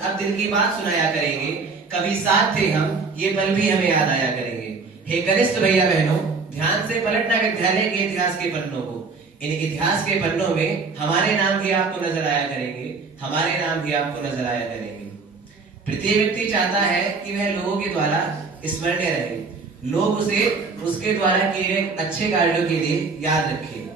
अब दिल की बात सुनाया करेंगे, कभी साथ थे हम ये पल भी हमें याद आया करेंगे। हे कनिष्ठ भैया बहनों, ध्यान से पलटना विद्यालय के इतिहास के पन्नों को। इन इतिहास के पन्नों में हमारे नाम भी आपको नजर आया करेंगे, हमारे नाम भी आपको नजर आया करेंगे। प्रत्येक व्यक्ति चाहता है कि वह लोगों के द्वारा स्मरणीय रहे, लोग उसे उसके द्वारा किए अच्छे कार्यों के लिए याद रखें।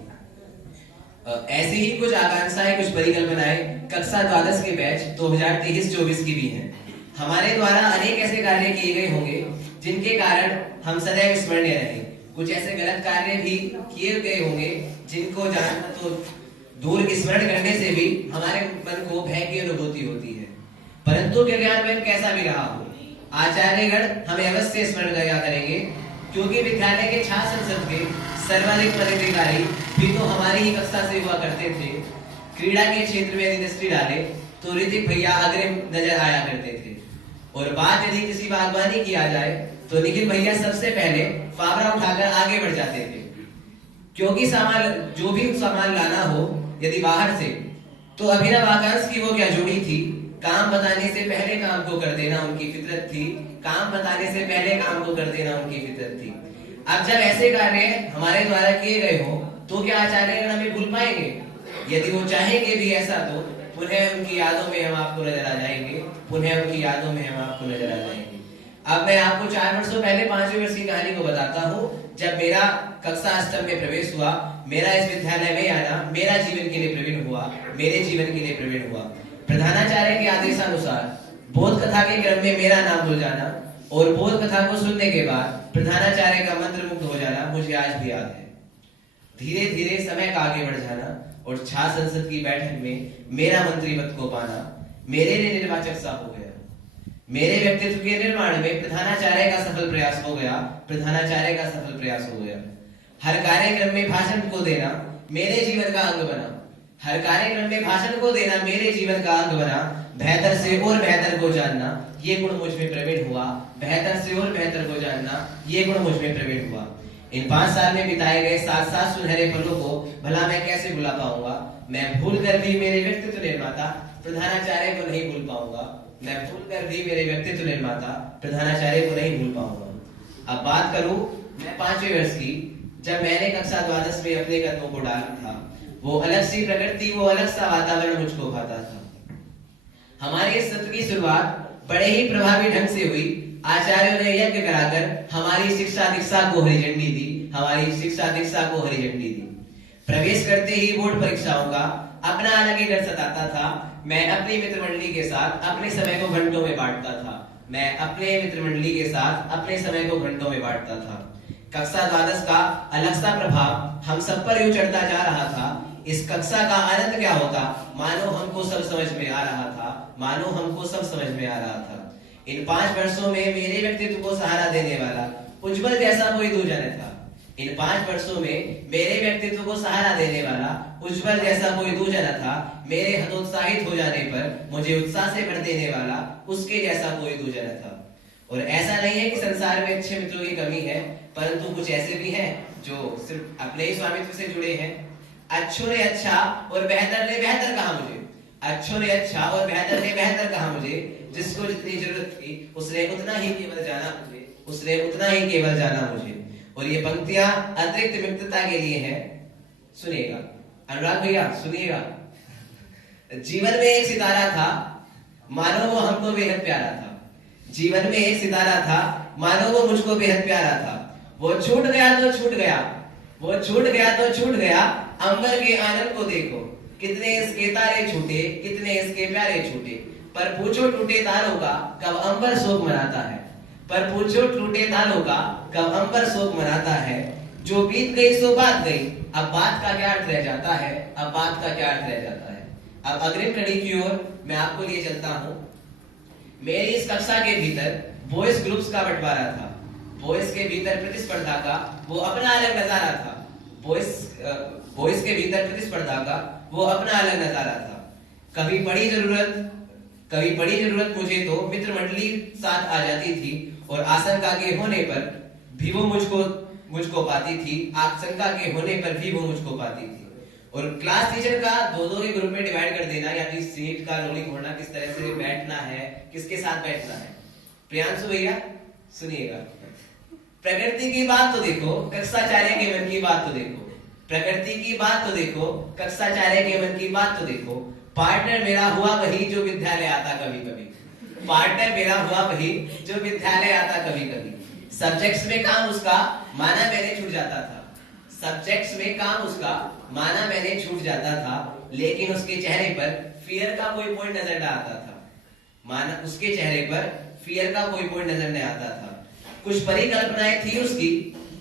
ऐसी ही कुछ आकांक्षाएं, कुछ परिकल्पनाएं कक्षा द्वादश के बैच 2023-24 की भी हैं। हमारे द्वारा अनेक ऐसे कार्य किए गए होंगे जिनके कारण हम सदैव स्मरणीय रहें। कुछ ऐसे गलत कार्य भी किए गए होंगे जिनको जानना तो दूर स्मरण करने से भी हमारे मन को भय की अनुभूति होती है। परंतु क्रियान्वयन कैसा भी रहा हो, आचार्यगण हमें अवश्य स्मरण किया करेंगे, क्योंकि विद्यालय के छात्र संसद के सर्वाधिक पदाधिकारी भी तो हमारी ही कक्षा से हुआ करते थे। क्रीड़ा के क्षेत्र में यदि दृष्टि डाले तो ऋतिक भैया अग्रिम नजर आया करते थे, और बात यदि किसी बागवानी की आ जाए तो निखिल भैया सबसे पहले फावड़ा उठाकर आगे बढ़ जाते थे, क्योंकि सामान जो भी सामान लाना हो यदि बाहर से, तो अभिनव आकांक्ष की वो क्या जोड़ी थी, काम बताने से पहले काम को कर देना उनकी फितरत थी, काम बताने से पहले काम को कर देना उनकी फितरत थी। अब जब ऐसे कार्य हमारे द्वारा किए गए हो तो क्या आचार्यगण हमें भूल पाएंगे? यदि वो चाहेंगे भी ऐसा तो पुनः उनकी यादों में हम आपको नजर आ जाएंगे, पुनः उनकी यादों में हम आपको नजर आ जाएंगे। अब मैं आपको 4 वर्षों पहले 5वें वर्ष की कहानी को बताता हूँ। जब मेरा कक्षा अष्टम में प्रवेश हुआ, मेरा इस विद्यालय में आना मेरा जीवन के लिए प्रवीण हुआ, मेरे जीवन के लिए प्रवीण हुआ। प्रधानाचार्य के आदेशानुसार बोध कथा के क्रम में मेरा नाम हो जाना और बोध कथा को सुनने के बाद प्रधानाचार्य का मंत्र मुग्ध हो जाना मुझे आज भी याद है। धीरे धीरे समय का आगे बढ़ जाना और छात्र संसद की बैठक में मेरा मंत्री पद को पाना मेरे लिए निर्वाचक सा हो गया। मेरे व्यक्तित्व के निर्माण में प्रधानाचार्य का सफल प्रयास हो गया, प्रधानाचार्य का सफल प्रयास हो गया। हर कार्यक्रम में भाषण को देना मेरे जीवन का अंग बना, हर कार्यक्रम में भाषण को देना मेरे जीवन का अंग बना। बेहतर से और बेहतर को जानना ये गुण मुझ में प्रवीण हुआ, बेहतर से और बेहतर को जानना ये गुण मुझ में प्रवीण हुआ। इन 5 साल में बिताए गए 7 सुनहरे पलों को भला मैं कैसे भुला पाऊंगा? मैं भूल कर भी मेरे व्यक्तित्व निर्माता प्रधानाचार्य को नहीं भूल पाऊंगा, मैं भूल कर भी मेरे व्यक्तित्व निर्माता प्रधानाचार्य को नहीं भूल पाऊंगा। अब बात करूं मैं 5वें वर्ष की, जब मैंने कक्षा द्वादश में अपने कदमों को डाला था, वो अलग सी प्रकृति, वो अलग सा वातावरण मुझको भाता था। हमारे इस सत्र की शुरुआत बड़े ही प्रभावी ढंग से हुई। आचार्यों ने यज्ञ कराकर हमारी शिक्षा दीक्षा को हरी झंडी दी, हमारी शिक्षा दीक्षा को हरी झंडी दी। प्रवेश करते ही बोर्ड परीक्षाओं का अपना अलग ही डर सताता था। मैं अपनी मित्र मंडली के साथ अपने समय को घंटों में बांटता था, मैं अपने मित्र मंडली के साथ अपने समय को घंटों में बांटता था। कक्षा द्वादश का अलग सा प्रभाव हम सब पर यूं चढ़ता जा रहा था। इस कक्षा का आनंद क्या होता, मानो हमको सब समझ में आ रहा था, मानो हमको सब समझ में आ रहा था। इन 5 वर्षों में मेरे व्यक्तित्व को सहारा देने वाला उज्जवल जैसा कोई दूजन था। इन 5 वर्षों में मेरे व्यक्तित्व को सहारा देने वाला उज्जवल जैसा कोई दूजन था। मेरे हतोत्साहित हो जाने पर मुझे उत्साह से भर देने वाला उसके जैसा कोई दूजन था। और ऐसा नहीं है कि संसार में अच्छे मित्रों की कमी है, परंतु कुछ ऐसे भी हैं जो सिर्फ अपने ही स्वामित्व से जुड़े हैं। अच्छों ने अच्छा और बेहतर ने बेहतर कहा मुझे, अच्छों ने अच्छा और बेहतर ने बेहतर कहा मुझे। जिसको जितनी जरूरत थी उसने उतना ही केवल जाना मुझे, उसने उतना ही केवल जाना मुझे। और ये पंक्तियां अतिरिक्त मित्रता के लिए हैं। सुनिएगा अनुराग भैया, सुनिएगा। जीवन में एक सितारा था, मानो वो हमको बेहद प्यारा था। जीवन में एक सितारा था, मानो वो मुझको बेहद प्यारा था। वो छूट गया तो छूट गया, वो छूट गया तो छूट गया। अंबर के आनंद को देखो, कितने इसके तारे छूटे, कितने इसके प्यारे छूटे। पर पूछो टूटे तारों का कब अंबर शोक मनाता है, पर पूछो टूटे तारों का कब अंबर शोक मनाता है। जो बीत गई सो बात गई, अब बात का क्या अर्थ रह जाता है, अब बात का क्या अर्थ रह जाता है। अब अग्रिम कड़ी की ओर मैं आपको लिए चलता हूँ। मेरी इस कक्षा के भीतर बॉयज ग्रुप्स का बंटवारा था। बॉयज के भीतर प्रतिस्पर्धा का वो अपना अलग नजारा था, बॉयज के भीतर प्रतिस्पर्धा का वो अपना अलग नजारा था। कभी बड़ी जरूरत मुझे तो मित्र मंडली साथ आ जाती थी, और आशंका के होने पर भी वो मुझको पाती थी, आशंका के होने पर भी वो मुझको पाती थी। और क्लास टीचर का दो दो के ग्रुप में डिवाइड कर देना या फिर सीट का रोलिंग होना, किस तरह से बैठना है, किसके साथ बैठना है। प्रियांशु भैया सुनिएगा, प्रकृति की बात तो देखो, कक्षा 4 के मन की बात तो देखो, प्रकृति की बात तो देखो, कक्षा 4 के मन की बात तो देखो। पार्टनर मेरा हुआ वही जो विद्यालय आता कभी कभी, पार्टनर मेरा हुआ वही जो विद्यालय आता कभी कभी। सब्जेक्ट्स में काम उसका माना मैंने छूट जाता था, सब्जेक्ट्स में काम उसका माना मैंने छूट जाता था, लेकिन उसके चेहरे पर फियर का कोई पॉइंट नजर न आता था, माना उसके चेहरे पर फियर का कोई पॉइंट नजर नहीं आता था। कुछ परिकल्पनाएं थी उसकी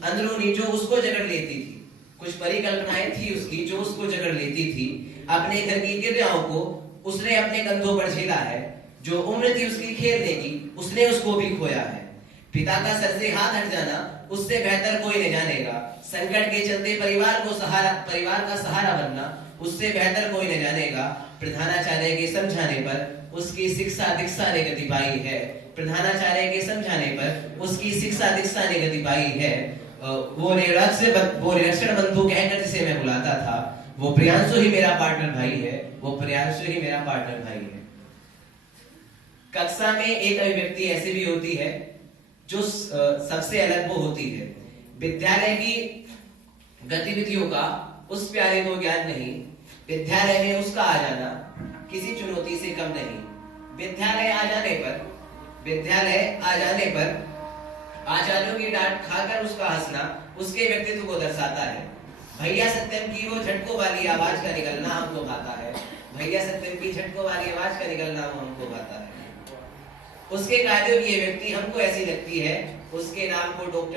अंदरूनी जो उसको जकड़ लेती थी, कुछ परिकल्पनाएं थी उसकी जो उसको जकड़ लेती थी। अपने घर की गिरजाओं को उसने अपने कंधों पर झेला है, जो उम्र थी उसकी खेलने की उसने उसको भी खोया है। पिता का सर से हाथ हट जाना उससे बेहतर कोई नहीं जानेगा, संकट के चलते परिवार का सहारा बनना उससे बेहतर कोई नहीं जानेगा। प्रधानाचार्य के समझाने पर उसकी शिक्षा दीक्षा ने गति पाई है, प्रधानाचार्य के समझाने पर उसकी शिक्षा दीक्षा ने गति पाई है। वो निरक्षर बंधु कहकर जिसे मैं बुलाता था, वो प्रियांशु ही मेरा पार्टनर भाई है, वो प्रियांशु ही मेरा पार्टनर भाई है। कक्षा में एक अभिव्यक्ति ऐसी भी होती है जो सबसे अलग वो होती है। विद्यालय की गतिविधियों का उस प्यारे को ज्ञान नहीं, विद्यालय में उसका आ जाना किसी चुनौती से कम नहीं। विद्यालय आ जाने पर आचार्यों की डांट खाकर उसका हंसना उसके व्यक्तित्व को दर्शाता है। भैया सत्यम की वो झटकों वाली आवाज का निकलना हमको भाता है, भैया सत्यम की झटकों वाली आवाज का निकलना हमको भाता है। उसके कायदे की ये व्यक्ति हमको ऐसी लगती है, उसके नाम को डॉक्टर